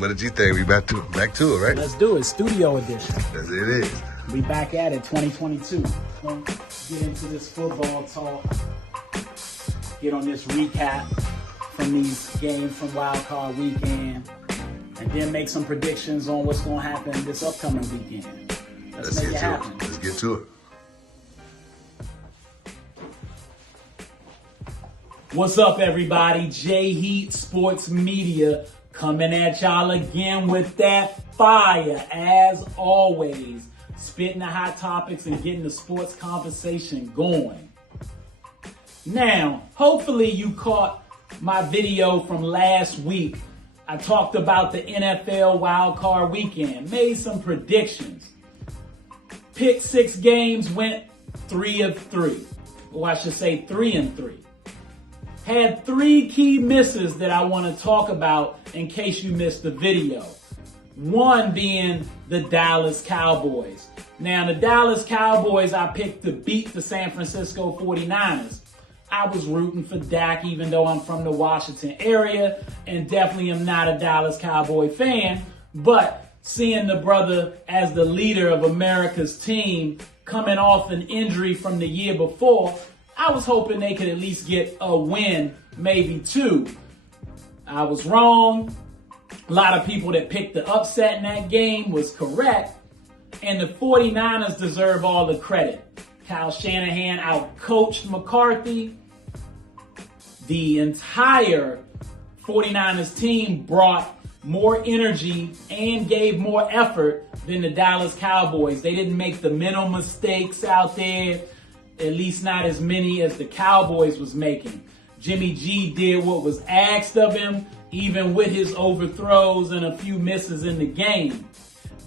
Nothing but a G thing. We back to it, right? Let's do it. Studio edition. That's it is. We back at it, 2022. Gonna get into this football talk. Get on this recap from these games from Wild Card Weekend, and then make some predictions on what's gonna happen this upcoming weekend. Let's make it happen. Let's get to it. What's up, everybody? J Heat Sports Media coming at y'all again with that fire, as always. Spitting the hot topics and getting the sports conversation going. Now, hopefully you caught my video from last week. I talked about the NFL Wild Card Weekend, made some predictions. Picked 6 games, went 3 of 3. Or I should say 3 and 3. Had 3 key misses that I want to talk about in case you missed the video. One being the Dallas Cowboys. Now, the Dallas Cowboys I picked to beat the San Francisco 49ers. I was rooting for Dak, even though I'm from the Washington area and definitely am not a Dallas Cowboy fan. But seeing the brother as the leader of America's team coming off an injury from the year before, I was hoping they could at least get a win, maybe 2. I was wrong. A lot of people that picked the upset in that game was correct. And the 49ers deserve all the credit. Kyle Shanahan outcoached McCarthy. The entire 49ers team brought more energy and gave more effort than the Dallas Cowboys. They didn't make the mental mistakes out there. At least not as many as the Cowboys was making. Jimmy G did what was asked of him, even with his overthrows and a few misses in the game.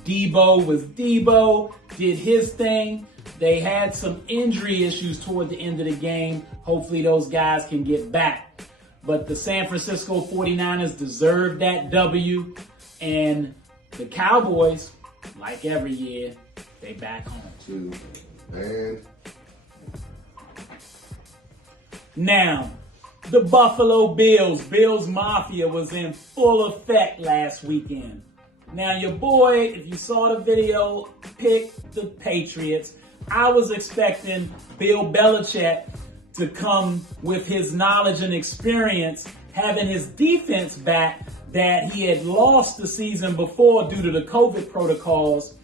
Debo was Debo, did his thing. They had some injury issues toward the end of the game. Hopefully those guys can get back. But the San Francisco 49ers deserved that W. And the Cowboys, like every year, they back home. Man. Now, the Buffalo Bills Mafia was in full effect last weekend. Now, your boy, if you saw the video, picked the Patriots. I was expecting Bill Belichick to come with his knowledge and experience, having his defense back that he had lost the season before due to the COVID protocols.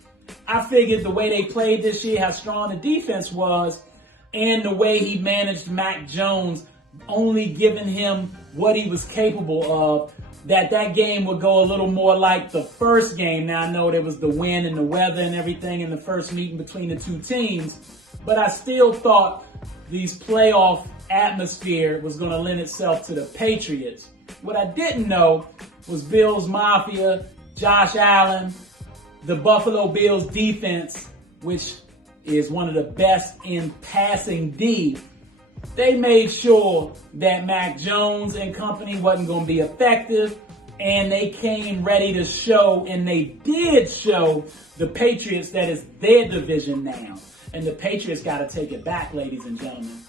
I figured the way they played this year, how strong the defense was, and the way he managed Mac Jones, only giving him what he was capable of, that game would go a little more like the first game. Now, I know there was the wind and the weather and everything in the first meeting between the two teams, but I still thought these playoff atmosphere was going to lend itself to the Patriots. What I didn't know was Bills Mafia, Josh Allen, the Buffalo Bills defense, which is one of the best in passing D. They made sure that Mac Jones and company wasn't going to be effective, and they came ready to show, and they did show the Patriots that is their division now. And the Patriots got to take it back, ladies and gentlemen.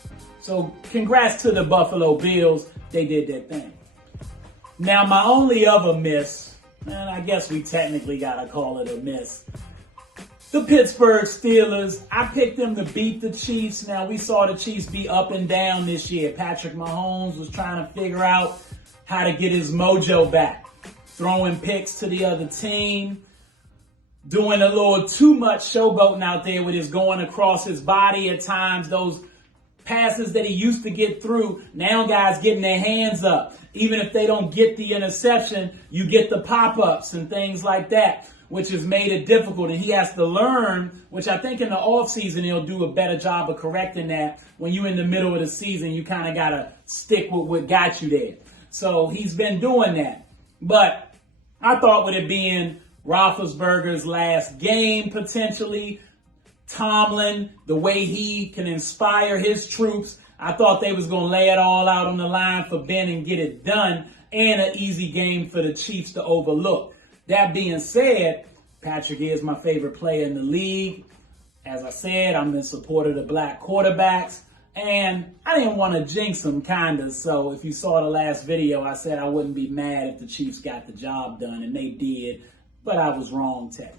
So congrats to the Buffalo Bills. They did their thing. Now, my only other miss, and I guess we technically got to call it a miss, the Pittsburgh Steelers. I picked them to beat the Chiefs. Now, we saw the Chiefs be up and down this year. Patrick Mahomes was trying to figure out how to get his mojo back. Throwing picks to the other team. Doing a little too much showboating out there with his going across his body at times. Those passes that he used to get through, now guys getting their hands up. Even if they don't get the interception, you get the pop-ups and things like that, which has made it difficult. And he has to learn, which I think in the offseason he'll do a better job of correcting that. When you're in the middle of the season, you kind of got to stick with what got you there. So he's been doing that. But I thought with it being Roethlisberger's last game, potentially, Tomlin, the way he can inspire his troops, I thought they was going to lay it all out on the line for Ben and get it done, and an easy game for the Chiefs to overlook. That being said, Patrick is my favorite player in the league. As I said, I'm in support of the black quarterbacks. And I didn't want to jinx them, kinda. So if you saw the last video, I said I wouldn't be mad if the Chiefs got the job done, and they did. But I was wrong, Teddy.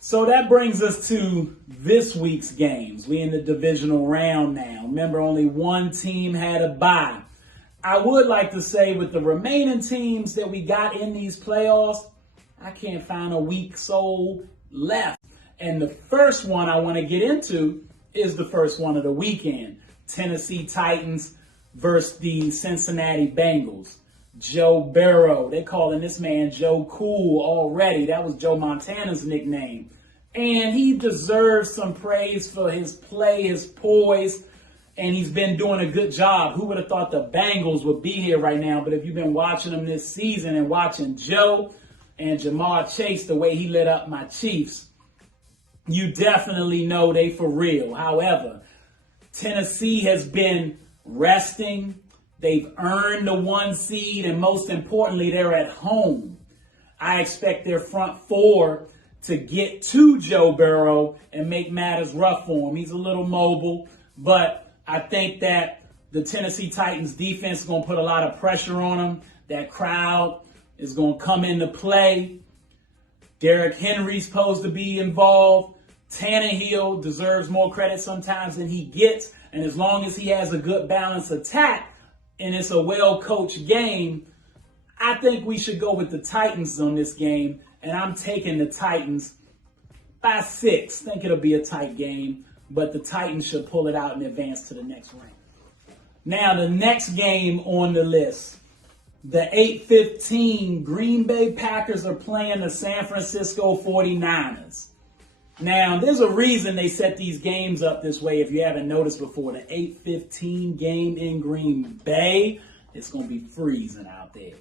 So that brings us to this week's games. We in the divisional round now. Remember, only one team had a bye. I would like to say with the remaining teams that we got in these playoffs, I can't find a weak soul left. And the first one I want to get into is the first one of the weekend. Tennessee Titans versus the Cincinnati Bengals. Joe Burrow. They're calling this man Joe Cool already. That was Joe Montana's nickname. And he deserves some praise for his play, his poise, and he's been doing a good job. Who would have thought the Bengals would be here right now? But if you've been watching them this season and watching Joe and Jamar Chase, the way he lit up my Chiefs, you definitely know they for real. However, Tennessee has been resting. They've earned the 1 seed, and most importantly, they're at home. I expect their front four to get to Joe Burrow and make matters rough for him. He's a little mobile, but I think that the Tennessee Titans defense is going to put a lot of pressure on him. That crowd is going to come into play. Derrick Henry's supposed to be involved. Tannehill deserves more credit sometimes than he gets. And as long as he has a good balanced attack and it's a well-coached game, I think we should go with the Titans on this game. And I'm taking the Titans by 6. I think it'll be a tight game, but the Titans should pull it out and advance to the next round. Now, the next game on the list, the 8:15 Green Bay Packers are playing the San Francisco 49ers. Now, there's a reason they set these games up this way if you haven't noticed before. The 8:15 game in Green Bay, it's going to be freezing out there.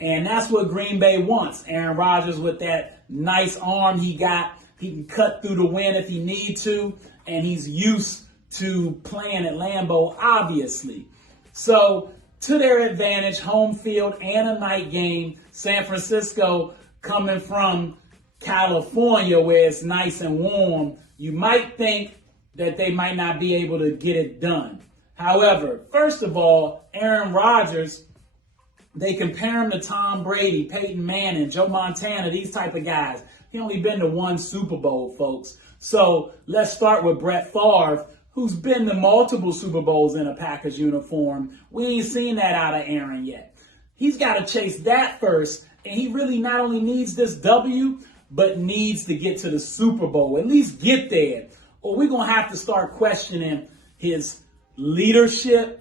And that's what Green Bay wants. Aaron Rodgers with that nice arm he got, he can cut through the wind if he need to, and he's used to playing at Lambeau, obviously. So, to their advantage, home field and a night game, San Francisco coming from California where it's nice and warm, you might think that they might not be able to get it done. However, first of all, Aaron Rodgers, they compare him to Tom Brady, Peyton Manning, Joe Montana, these type of guys. He only been to 1 Super Bowl, folks. So let's start with Brett Favre, who's been to multiple Super Bowls in a Packers uniform. We ain't seen that out of Aaron yet. He's got to chase that first, and he really not only needs this W, but needs to get to the Super Bowl, at least get there. Or we're going to have to start questioning his leadership,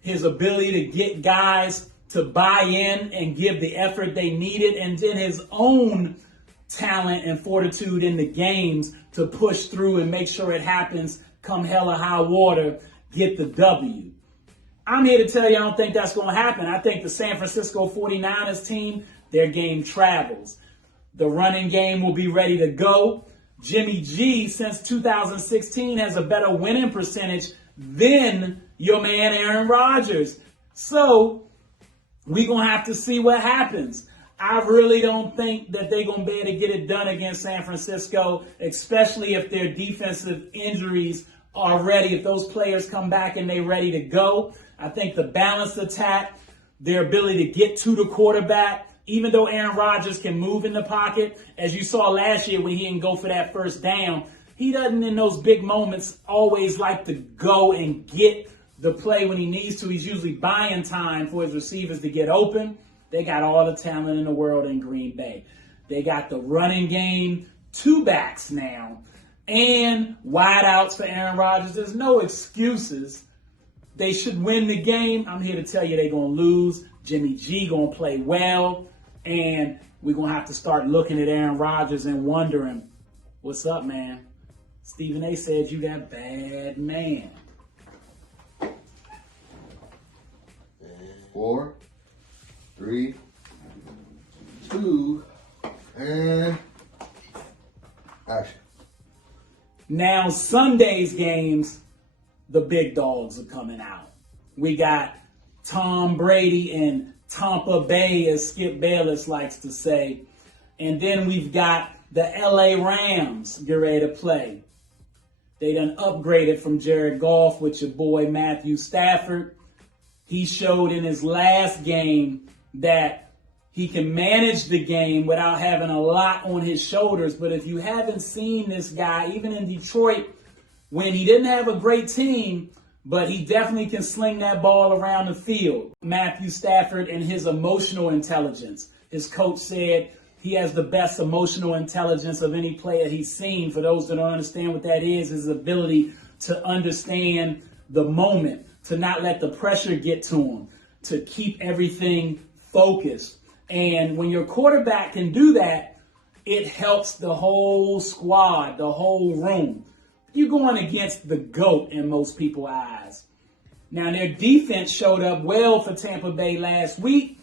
his ability to get guys to buy in and give the effort they needed, and then his own talent and fortitude in the games to push through and make sure it happens come hell or high water, get the W. I'm here to tell you I don't think that's going to happen. I think the San Francisco 49ers team, their game travels. The running game will be ready to go. Jimmy G, since 2016, has a better winning percentage than your man Aaron Rodgers. So we're going to have to see what happens. I really don't think that they're going to be able to get it done against San Francisco, especially if their defensive injuries are ready, if those players come back and they're ready to go. I think the balanced attack, their ability to get to the quarterback, even though Aaron Rodgers can move in the pocket, as you saw last year when he didn't go for that first down, he doesn't in those big moments always like to go and get the play when he needs to. He's usually buying time for his receivers to get open. They got all the talent in the world in Green Bay. They got the running game, 2 backs now, and wideouts for Aaron Rodgers. There's no excuses. They should win the game. I'm here to tell you they're going to lose. Jimmy G going to play well, and we're going to have to start looking at Aaron Rodgers and wondering, what's up, man? Stephen A. said you that bad man. 4, 3, 2, and action. Now, Sunday's games, the big dogs are coming out. We got Tom Brady in Tampa Bay, as Skip Bayless likes to say. And then we've got the LA Rams get ready to play. They done upgraded from Jared Goff with your boy Matthew Stafford. He showed in his last game that he can manage the game without having a lot on his shoulders. But if you haven't seen this guy, even in Detroit, when he didn't have a great team, but he definitely can sling that ball around the field. Matthew Stafford and his emotional intelligence. His coach said he has the best emotional intelligence of any player he's seen. For those that don't understand what that is, his ability to understand the moment, to not let the pressure get to him, to keep everything focused. And when your quarterback can do that, it helps the whole squad, the whole room. You're going against the GOAT in most people's eyes. Now, their defense showed up well for Tampa Bay last week,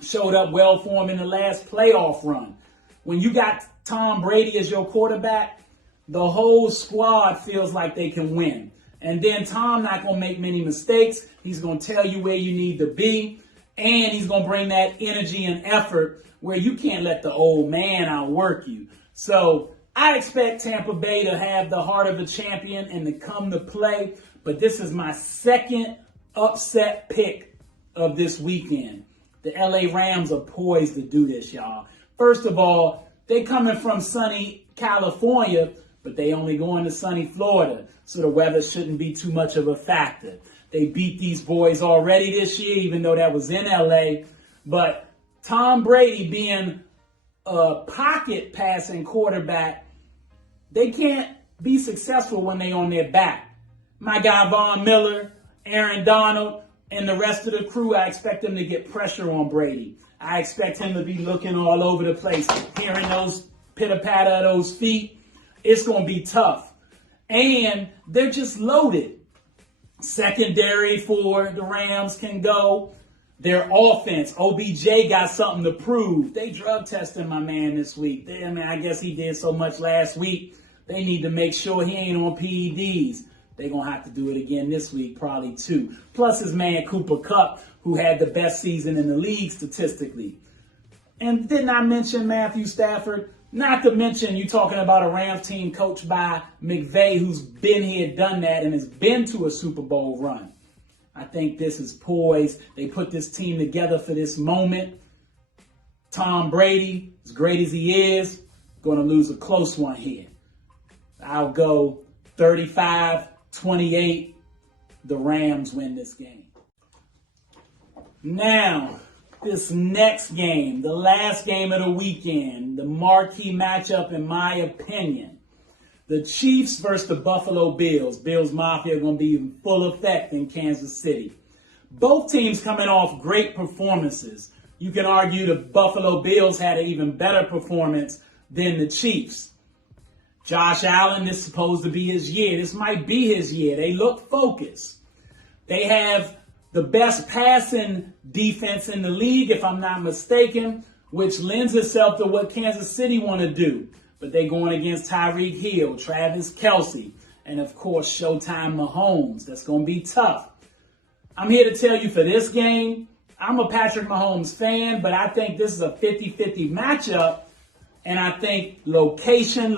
showed up well for them in the last playoff run. When you got Tom Brady as your quarterback, the whole squad feels like they can win. And then Tom not going to make many mistakes. He's going to tell you where you need to be. And he's going to bring that energy and effort where you can't let the old man outwork you. So I expect Tampa Bay to have the heart of a champion and to come to play. But this is my second upset pick of this weekend. The LA Rams are poised to do this, y'all. First of all, they coming from sunny California, but they only going to sunny Florida. So the weather shouldn't be too much of a factor. They beat these boys already this year, even though that was in LA. But Tom Brady being a pocket passing quarterback, they can't be successful when they on their back. My guy Von Miller, Aaron Donald, and the rest of the crew, I expect them to get pressure on Brady. I expect him to be looking all over the place, hearing those pitter-patter of those feet. It's going to be tough. And they're just loaded. Secondary for the Rams can go. Their offense, OBJ got something to prove. They drug tested my man this week. I guess he did so much last week. They need to make sure he ain't on PEDs. They're going to have to do it again this week, probably too. Plus his man Cooper Kupp, who had the best season in the league statistically. And didn't I mention Matthew Stafford? Not to mention you talking about a Rams team coached by McVay, who's been here, done that, and has been to a Super Bowl run. I think this is poised. They put this team together for this moment. Tom Brady, as great as he is, going to lose a close one here. I'll go 35-28. The Rams win this game. Now, this next game, the last game of the weekend, the marquee matchup in my opinion. The Chiefs versus the Buffalo Bills. Bills Mafia are going to be in full effect in Kansas City. Both teams coming off great performances. You can argue the Buffalo Bills had an even better performance than the Chiefs. Josh Allen, this is supposed to be his year. This might be his year. They look focused. They have the best passing defense in the league, if I'm not mistaken, which lends itself to what Kansas City want to do. But they're going against Tyreek Hill, Travis Kelce, and of course, Showtime Mahomes. That's going to be tough. I'm here to tell you for this game, I'm a Patrick Mahomes fan, but I think this is a 50-50 matchup. And I think location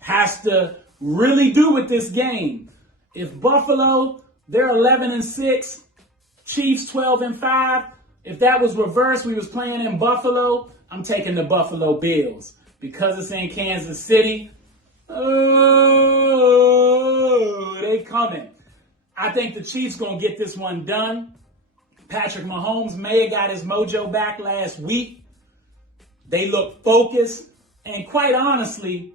has to really do with this game. If Buffalo, they're 11-6, Chiefs 12-5. If that was reversed, we was playing in Buffalo, I'm taking the Buffalo Bills. Because it's in Kansas City, oh, they coming. I think the Chiefs going to get this one done. Patrick Mahomes may have got his mojo back last week. They look focused. And quite honestly,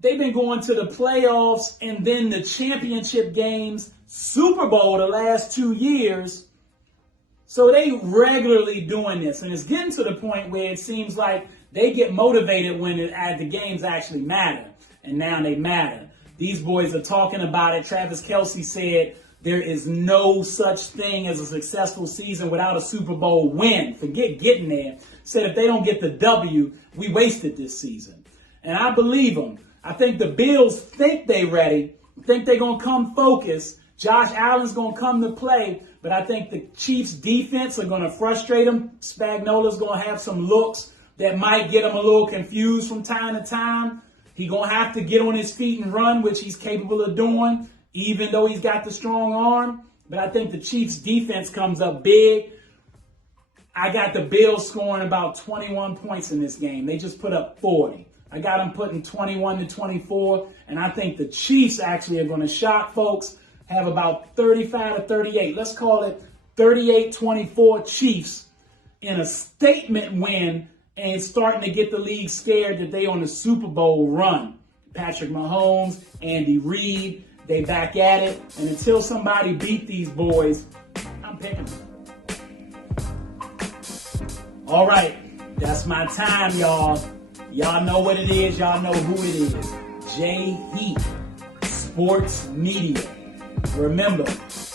they've been going to the playoffs and then the championship games, Super Bowl the last 2 years. So they regularly doing this. And it's getting to the point where it seems like they get motivated when the games actually matter. And now they matter. These boys are talking about it. Travis Kelce said there is no such thing as a successful season without a Super Bowl win. Forget getting there. Said if they don't get the W, we wasted this season. And I believe them. I think the Bills think they ready, think they're going to come focused. Josh Allen's going to come to play, but I think the Chiefs' defense are going to frustrate them. Spagnola's going to have some looks that might get them a little confused from time to time. He going to have to get on his feet and run, which he's capable of doing, even though he's got the strong arm. But I think the Chiefs' defense comes up big. I got the Bills scoring about 21 points in this game. They just put up 40. I got them putting 21-24, and I think the Chiefs actually are going to shock folks, have about 35-38. Let's call it 38-24 Chiefs in a statement win and starting to get the league scared that they on the Super Bowl run. Patrick Mahomes, Andy Reid, they back at it. And until somebody beat these boys, I'm picking them. All right, that's my time, y'all. Y'all know what it is. Y'all know who it is. J Heat Sports Media. Remember,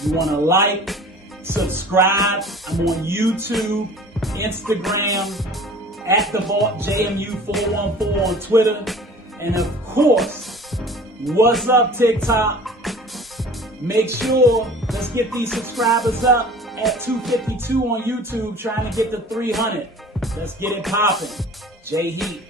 you want to like, subscribe. I'm on YouTube, Instagram, at the Vault JMU414 on Twitter. And of course, what's up, TikTok? Make sure, let's get these subscribers up at 252 on YouTube, trying to get to 300. Let's get it popping. J Heat.